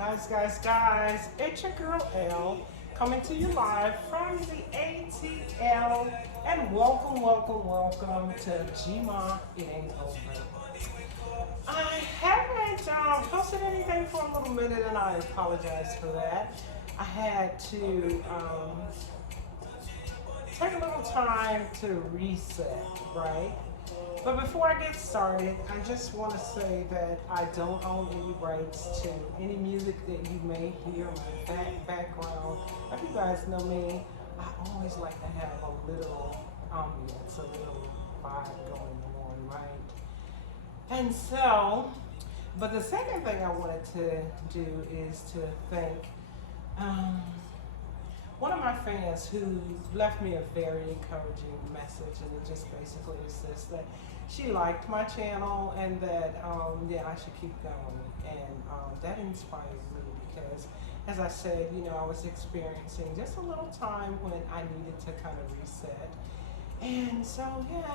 Guys, it's your girl L coming to you live from the ATL. And welcome to Gma It Ain't Over. I haven't posted anything for a little minute, and I apologize for that. I had to take a little time to reset, right? But before I get started, I just want to say that I don't own any rights to any music that you may hear in my background. If you guys know me, I always like to have a little ambience, a little vibe going on, right? And so, but the second thing I wanted to do is to thank um, one of my fans who left me a very encouraging message, and it just basically says that she liked my channel and that I should keep going, and that inspired me because, as I said, I was experiencing just a little time when I needed to kind of reset, and so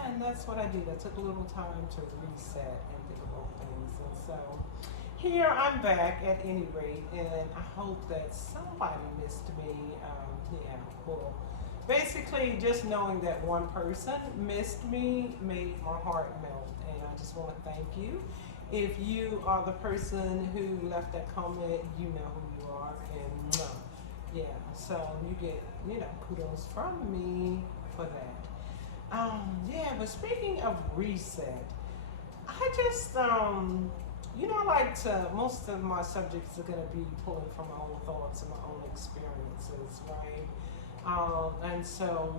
and that's what I did. I took a little time to reset and think about things, and so here I'm back at any rate, and I hope that somebody missed me. Well, basically, just knowing that one person missed me made my heart melt, and I just want to thank you. If you are the person who left that comment, you know who you are, and so you get kudos from me for that. But speaking of reset, I just I like to, most of my subjects are going to be pulling from my own thoughts and my own experiences, right? And so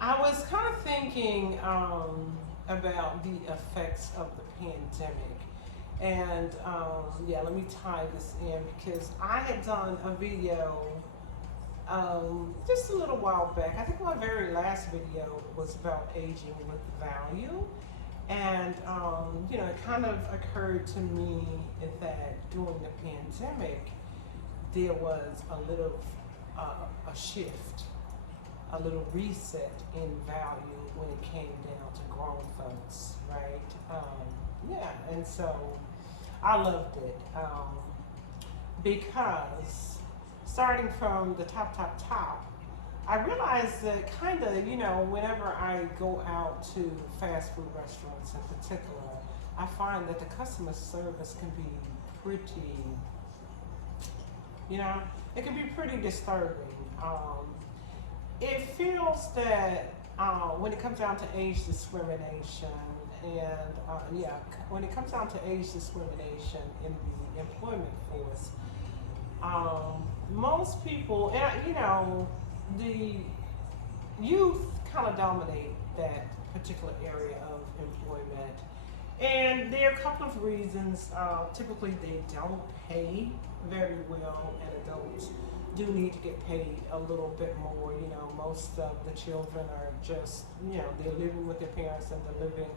I was kind of thinking about the effects of the pandemic. And let me tie this in because I had done a video just a little while back. I think my very last video was about aging with value. And, it kind of occurred to me that during the pandemic, there was a little a shift, a little reset in value when it came down to grown folks, right? And so I loved it because starting from the top, I realized that kind of, whenever I go out to fast food restaurants in particular, I find that the customer service can be pretty, it can be pretty disturbing. It feels that when it comes down to age discrimination and, when it comes down to age discrimination in the employment force, most people, and the youth kind of dominate that particular area of employment. And there are a couple of reasons. Typically, they don't pay very well, and adults do need to get paid a little bit more. Most of the children are just, they're living with their parents and they're living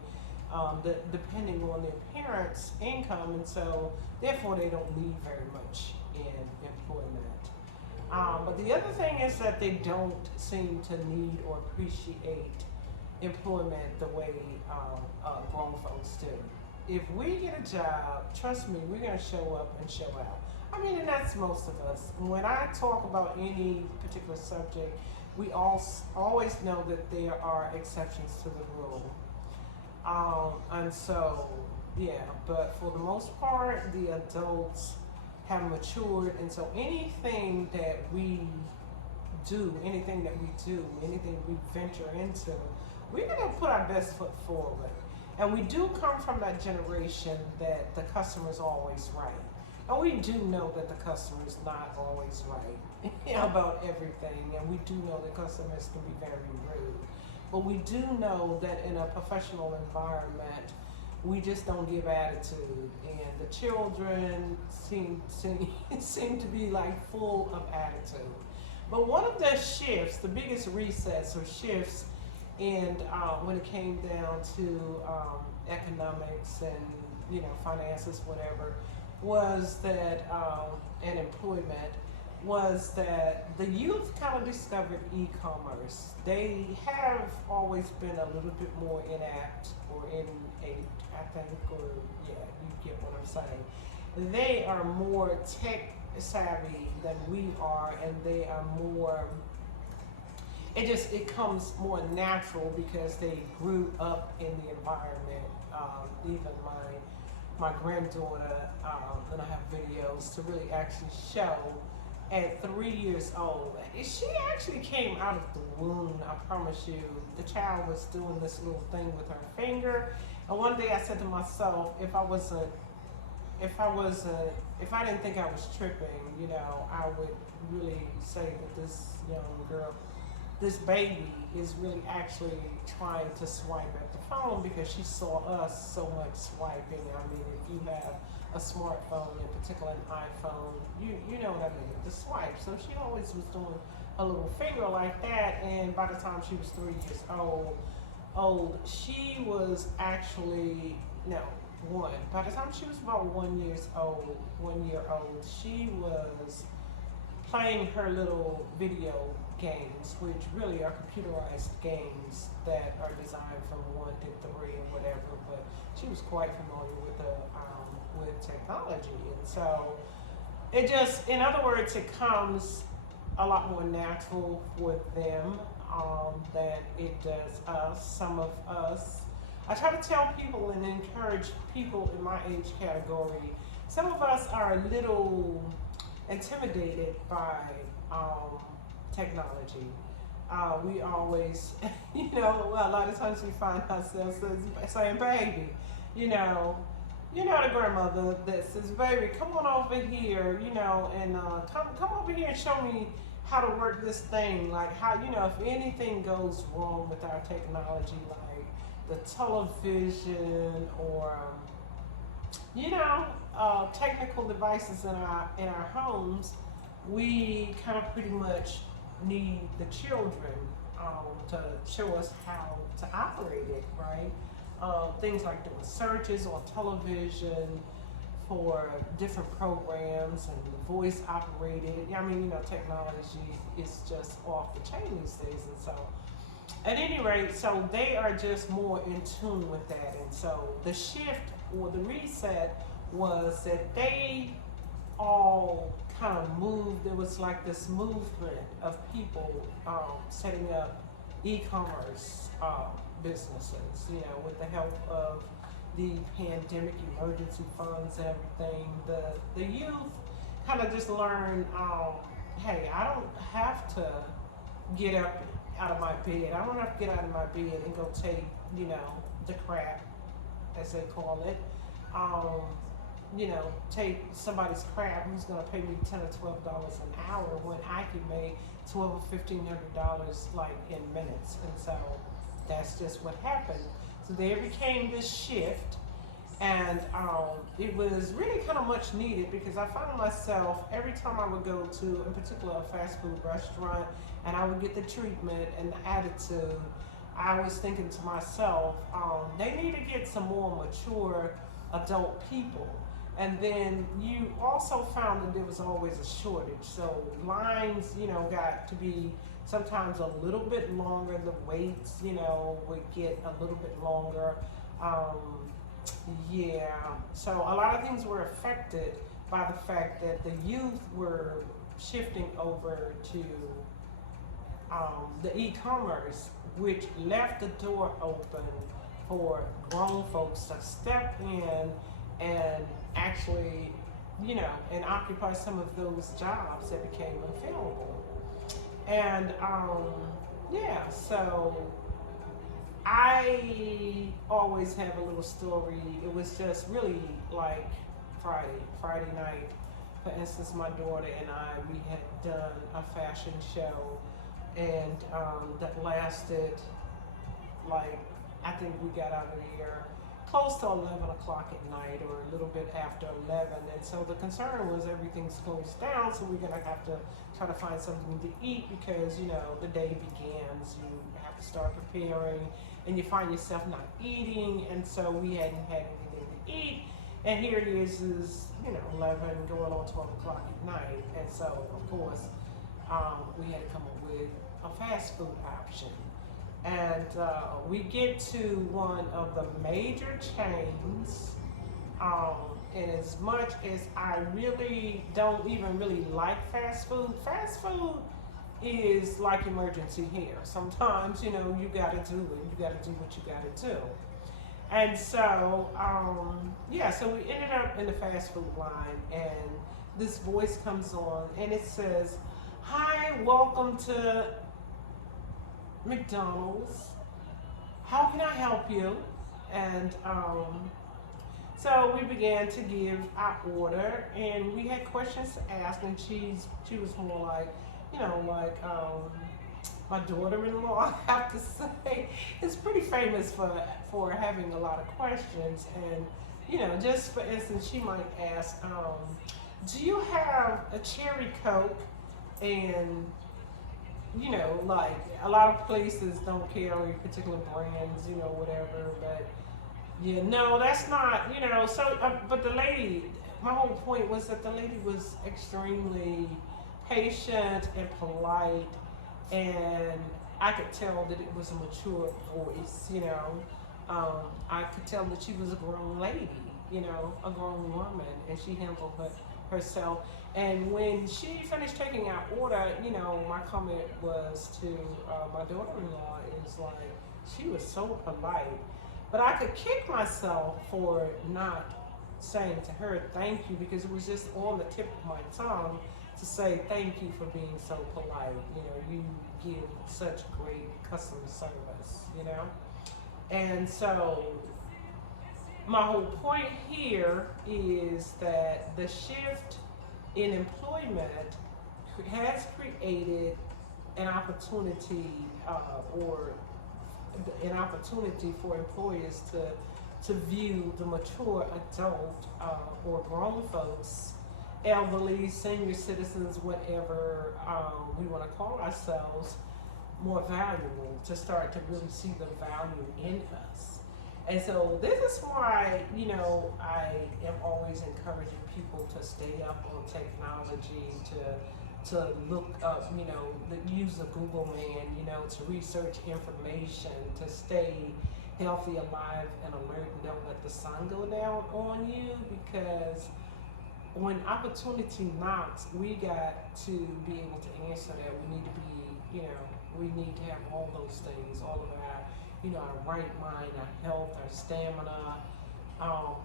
depending on their parents' income, and so therefore they don't need very much in employment. But the other thing is that they don't seem to need or appreciate employment the way grown folks do. If we get a job, trust me, we're going to show up and show out. And that's most of us. When I talk about any particular subject, we always know that there are exceptions to the rule. And so, but for the most part, the adults have matured, and so anything that we do, anything we venture into, we're going to put our best foot forward. And we do come from that generation that the customer is always right. And we do know that the customer is not always right about everything, and we do know that customers can be very rude. But we do know that in a professional environment, we just don't give attitude, and the children seem to be like full of attitude. But one of the shifts, the biggest resets or shifts in when it came down to economics and finances, whatever, was that and employment, was that the youth kind of discovered e-commerce. They have always been a little bit more inept or innate, I think, or you get what I'm saying. they are more tech savvy than we are, and they are more, it comes more natural because they grew up in the environment. Even my granddaughter, and I have videos to really actually show. At 3 years old, she actually came out of the womb. I promise you, the child was doing this little thing with her finger. And one day I said to myself, if I didn't think I was tripping, I would really say that this young girl, this baby, is really actually trying to swipe at the phone because she saw us so much swiping. I mean, if you have a smartphone, in particular an iPhone, you know what I mean, the swipe. So she always was doing a little finger like that, and by the time she was 3 years old, she was actually no one. By the time she was about 1 year old, she was playing her little video games, which really are computerized games that are designed from 1 to 3 or whatever. But she was quite familiar with technology, and so it just, in other words, it comes a lot more natural for them than it does us. Some of us, I try to tell people and encourage people in my age category, some of us are a little intimidated by technology. We always, a lot of times we find ourselves saying, baby, the grandmother that says, baby, come on over here, and come over here and show me how to work this thing. Like how, if anything goes wrong with our technology, like the television or, technical devices in our homes, we kind of pretty much need the children to show us how to operate it, right? Things like doing searches on television for different programs and voice operated. I mean, technology is just off the chain these days. And so, at any rate, so they are just more in tune with that. And so the shift or the reset was that they all kind of moved. There was like this movement of people setting up e-commerce businesses, with the help of the pandemic emergency funds and everything. The youth kind of just learned, hey, I don't have to get up out of my bed. I don't have to get out of my bed and go take, the crap, as they call it. Take somebody's crap who's going to pay me $10 or $12 an hour when I can make $1,200 or $1,500 like in minutes. And so that's just what happened. So there became this shift, and it was really kind of much needed because I found myself every time I would go to, in particular, a fast food restaurant, and I would get the treatment and the attitude, I was thinking to myself, they need to get some more mature adult people. And then you also found that there was always a shortage. So lines, got to be sometimes a little bit longer. The waits, would get a little bit longer. So a lot of things were affected by the fact that the youth were shifting over to the e-commerce, which left the door open for grown folks to step in and actually, and occupy some of those jobs that became available. And so I always have a little story. It was just really like Friday night. For instance, my daughter and I, we had done a fashion show, and that lasted, like, I think we got out of there close to 11 o'clock at night or a little bit after 11. And so the concern was everything's closed down, so we're gonna have to try to find something to eat because, the day begins, you have to start preparing and you find yourself not eating. And so we hadn't had anything to eat. And here it is 11 going on 12 o'clock at night. And so, of course, we had to come up with a fast food option. And we get to one of the major chains And as much as I really don't even really like fast food is like emergency hair. Sometimes, you gotta do it. You gotta do what you gotta do. And so, yeah, so we ended up in the fast food line, and this voice comes on, and it says, "Hi, welcome to McDonald's. How can I help you?" And so we began to give our order, and we had questions to ask, and she was more like, like my daughter-in-law, I have to say, is pretty famous for having a lot of questions. And just for instance, she might ask, "Do you have a cherry Coke?" And like a lot of places don't carry particular brands, whatever. But no, that's not, So, but the lady, my whole point was that the lady was extremely patient and polite, and I could tell that it was a mature voice. I could tell that she was a grown lady, a grown woman, and she handled herself. And when she finished taking our order, my comment was to my daughter-in-law is like, she was so polite. But I could kick myself for not saying to her thank you, because it was just on the tip of my tongue to say thank you for being so polite. You give such great customer service. And so my whole point here is that the shift in employment has created an opportunity or an opportunity for employers to view the mature adult or grown folks, elderly, senior citizens, whatever we want to call ourselves, more valuable, to start to really see the value in us. And so this is why, I am always encouraging people to stay up on technology, to look up, use the Google man, to research information, to stay healthy, alive, and alert, and don't let the sun go down on you, because when opportunity knocks, we got to be able to answer that. We need to be, we need to have all those things, all of our, our right mind, our health, our stamina,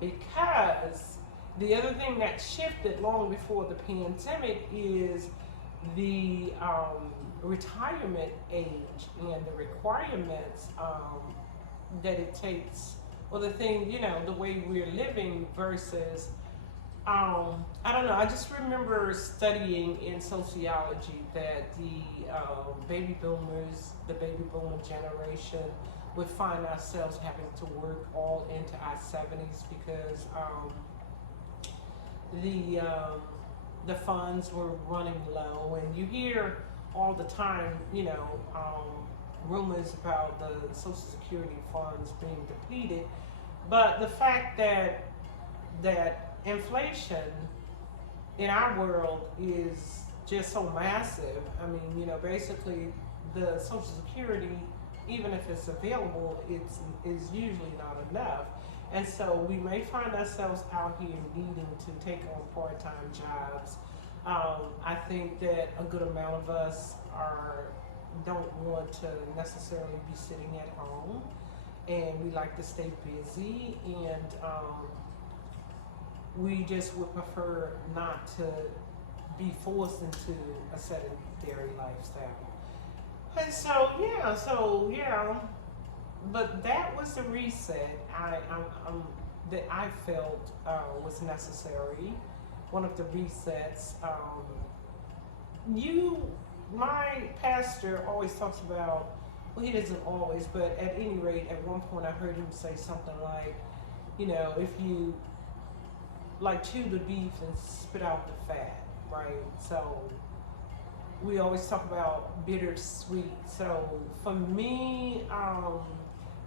because the other thing that shifted long before the pandemic is the retirement age and the requirements that it takes, or the thing, the way we're living versus, I don't know, I just remember studying in sociology that the baby boomers, the baby boomer generation, would find ourselves having to work all into our 70s because the funds were running low, and you hear all the time, rumors about the Social Security funds being depleted, but the fact that inflation in our world is just so massive. I mean, basically the Social Security, even if it's available, is usually not enough. And so we may find ourselves out here needing to take on part-time jobs. I think that a good amount of us don't want to necessarily be sitting at home, and we like to stay busy, and we just would prefer not to be forced into a sedentary lifestyle. And so yeah, but that was the reset that I felt was necessary. One of the resets. My pastor always talks about. Well, he doesn't always, but at any rate, at one point I heard him say something like, if you chew the beef and spit out the fat, right? So we always talk about bittersweet. So for me,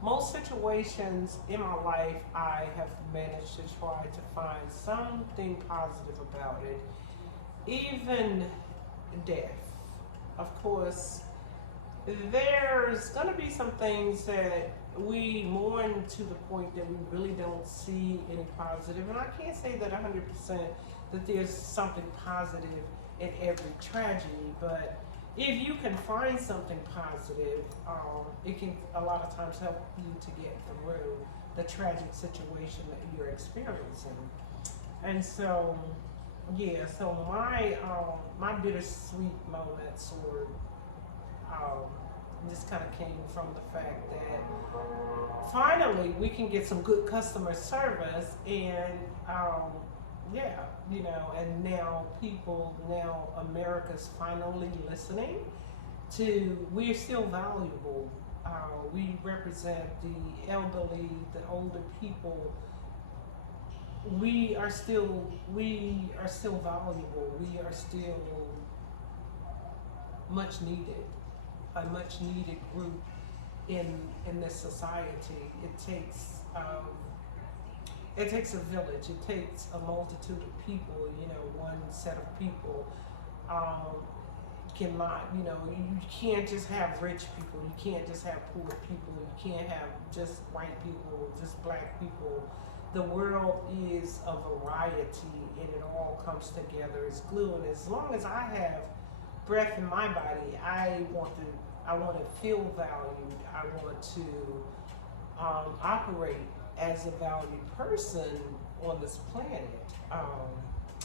most situations in my life, I have managed to try to find something positive about it. Even death. Of course, there's going to be some things that we mourn to the point that we really don't see any positive. And I can't say that 100% that there's something positive in every tragedy, but if you can find something positive, it can a lot of times help you to get through the tragic situation that you're experiencing. And so, yeah, so my bittersweet moments were um, just kind of came from the fact that finally we can get some good customer service, and yeah, you know, and now America's finally listening to, we're still valuable. We represent the elderly, the older people. We are still valuable. We are still much needed, a much needed group in this society. It takes a village. It takes a multitude of people. You know, one set of people um, cannot. You know, you can't just have rich people. You can't just have poor people. You can't have just white people, just black people. The world is a variety, and it all comes together as glue. And as long as I have breath in my body, I want to feel valued. I want to operate as a valued person on this planet.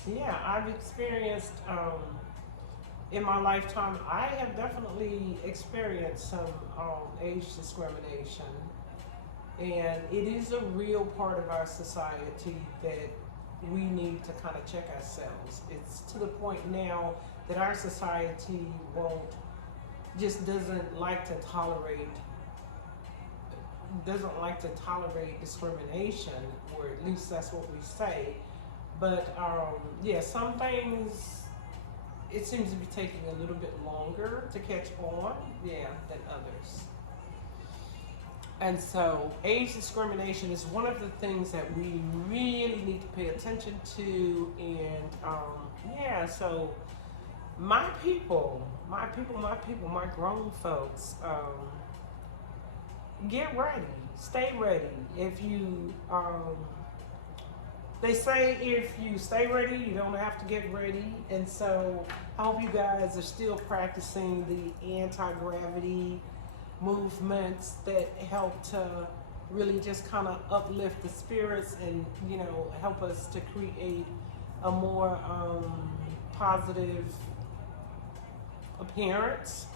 Yeah, I've experienced in my lifetime. I have definitely experienced some age discrimination, and it is a real part of our society that we need to kind of check ourselves. It's to the point now that our society doesn't like to tolerate discrimination, or at least that's what we say. But yeah, some things, it seems to be taking a little bit longer to catch on, yeah, than others. And so age discrimination is one of the things that we really need to pay attention to. And yeah, so my people, my grown folks, get ready, stay ready. If you, they say if you stay ready, you don't have to get ready. And so I hope you guys are still practicing the anti-gravity movements that help to really just kind of uplift the spirits, and you know, help us to create a more positive appearance.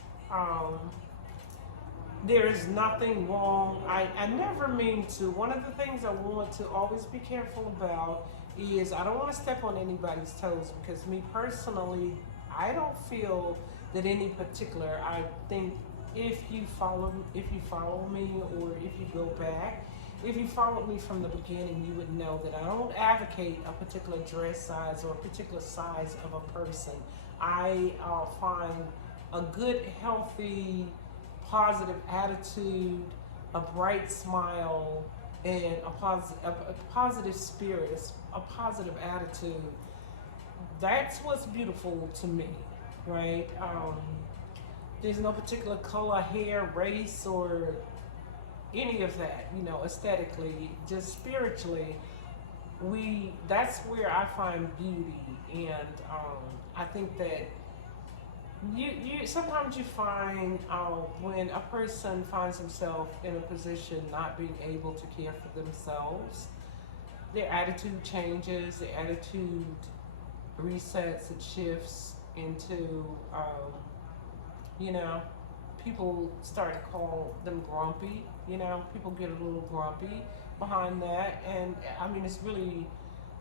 There is nothing wrong. I never mean to. One of the things I want to always be careful about is I don't want to step on anybody's toes, because me personally, I don't feel that any particular, I think if you follow me, or if you go back, if you followed me from the beginning, you would know that I don't advocate a particular dress size or a particular size of a person. I find a good, healthy, positive attitude, a bright smile, and a positive spirit, a positive attitude. That's what's beautiful to me, right? There's no particular color, hair, race, or any of that, you know, aesthetically, just spiritually. That's where I find beauty. And I think that you sometimes you find when a person finds himself in a position not being able to care for themselves, their attitude changes, their attitude resets, it shifts into you know, people start to call them grumpy. You know, people get a little grumpy behind that. And I mean, it's really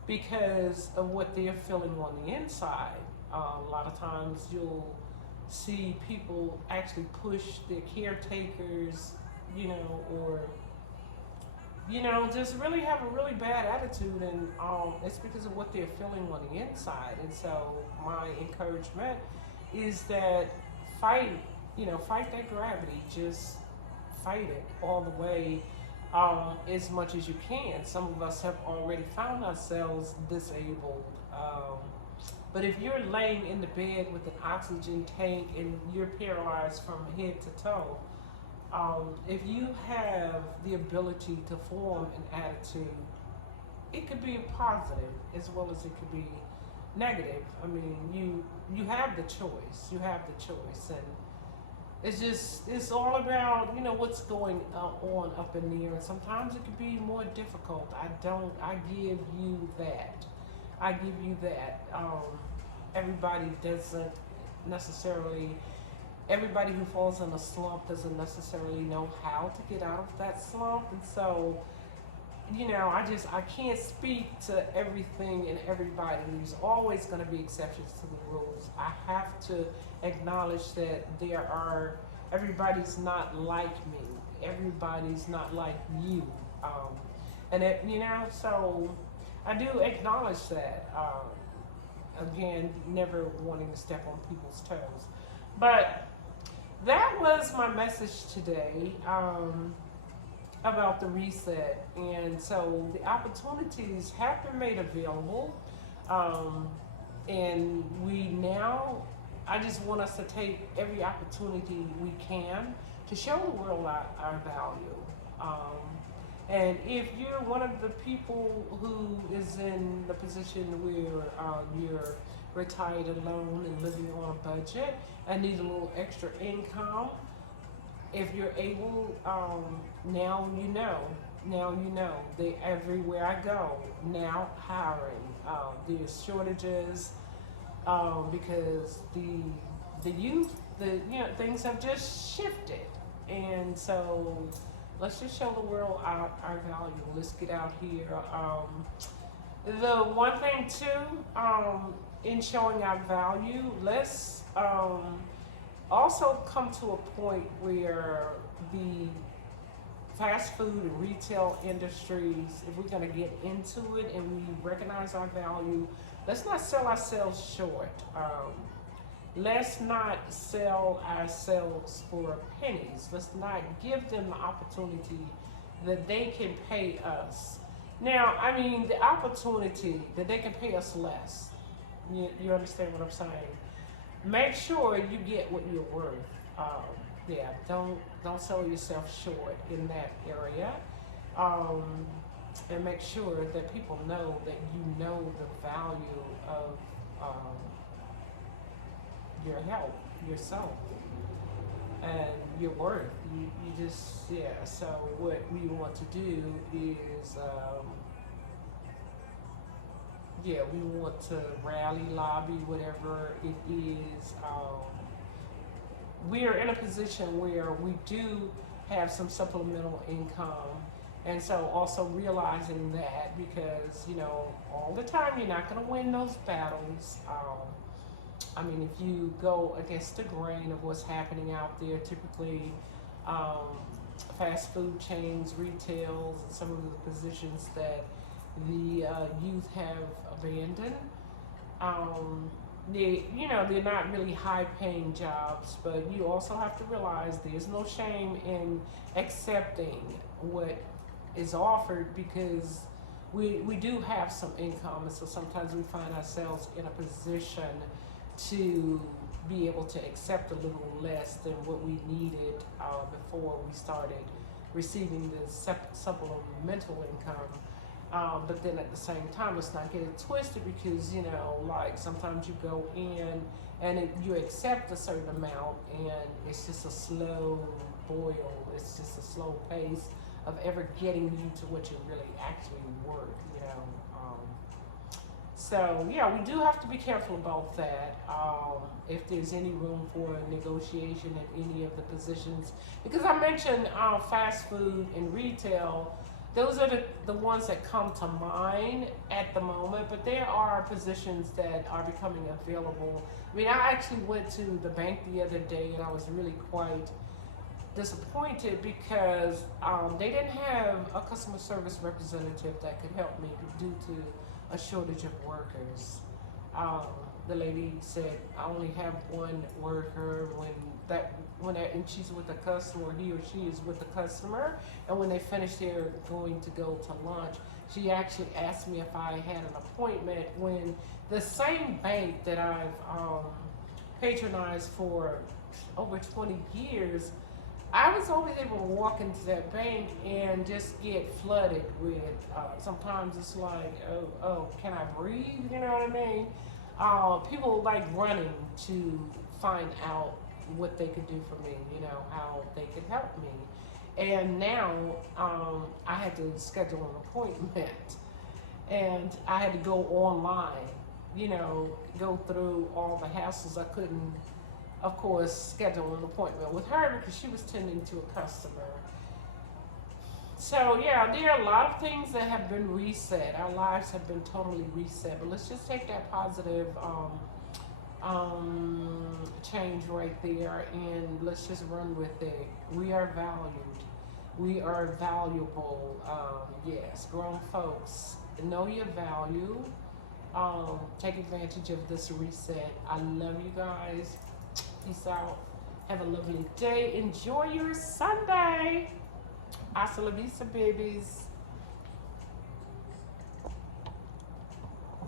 because of what they're feeling on the inside. A lot of times you'll see people actually push their caretakers, you know, or, you know, just really have a really bad attitude. And it's because of what they're feeling on the inside. And so my encouragement is that fight that gravity. Just fight it all the way, as much as you can. Some of us have already found ourselves disabled. But if you're laying in the bed with an oxygen tank and you're paralyzed from head to toe, If you have the ability to form an attitude, it could be positive as well as it could be negative. I mean, you have the choice. You have the choice, and it's all about what's going on up in the air. And sometimes it can be more difficult. I give you that. I give you that. Everybody doesn't necessarily. Everybody who falls in a slump doesn't necessarily know how to get out of that slump, and so I can't speak to everything and everybody. There's always going to be exceptions to the rules. I have to acknowledge that everybody's not like me. Everybody's not like you. And so I do acknowledge that. Again, never wanting to step on people's toes. But that was my message today. About the reset. And so the opportunities have been made available. And I just want us to take every opportunity we can to show the world our value. And if you're one of the people who is in the position where you're retired alone and living on a budget and need a little extra income, if you're able, now you know. They everywhere I go now hiring. There's shortages because the youth, things have just shifted, and so let's just show the world our value. Let's get out here. The one thing too, in showing our value, let's also come to a point where the fast food and retail industries, if we're going to get into it and we recognize our value, let's not sell ourselves short. Let's not sell ourselves for pennies. Let's not give them the opportunity that they can pay us. Now, I mean, the opportunity that they can pay us less. You understand what I'm saying? Make sure you get what you're worth. Don't sell yourself short in that area, and make sure that people know that you know the value of your health, yourself, and your worth. You just So what we want to do is. We want to rally, lobby, whatever it is. We are in a position where we do have some supplemental income, and so also realizing that, because all the time you're not going to win those battles. I mean, if you go against the grain of what's happening out there, typically fast food chains, retails, and some of the positions that the youth have abandoned. They're not really high-paying jobs, but you also have to realize there's no shame in accepting what is offered, because we do have some income, and so sometimes we find ourselves in a position to be able to accept a little less than what we needed before we started receiving the supplemental income. But then at the same time, let's not get it twisted, because like sometimes you go in and you accept a certain amount, and it's just a slow boil. It's just a slow pace of ever getting you to what you're really actually worth. So we do have to be careful about that. If there's any room for negotiation in any of the positions, because I mentioned fast food and retail. Those are the ones that come to mind at the moment, but there are positions that are becoming available. I mean, I actually went to the bank the other day, and I was really quite disappointed because they didn't have a customer service representative that could help me due to a shortage of workers. The lady said, I only have one worker and she's with the customer, or he or she is with the customer, and when they finish, they're going to go to lunch. She actually asked me if I had an appointment, when the same bank that I've patronized for over 20 years, I was always able to walk into that bank and just get flooded with. Sometimes it's like, oh, can I breathe? You know what I mean? People like running to find out what they could do for me. You know how they could help me. And now I had to schedule an appointment, and I had to go online. You know, go through all the hassles. I couldn't, of course, schedule an appointment with her because she was tending to a customer. So yeah, there are a lot of things that have been reset. Our lives have been totally reset. But let's just take that positive change right there, and let's just run with it. We are valued. We are valuable. Yes, grown folks, know your value. Take advantage of this reset. I love you guys. Peace out. Have a lovely day. Enjoy your Sunday. Hasta la vista, babies.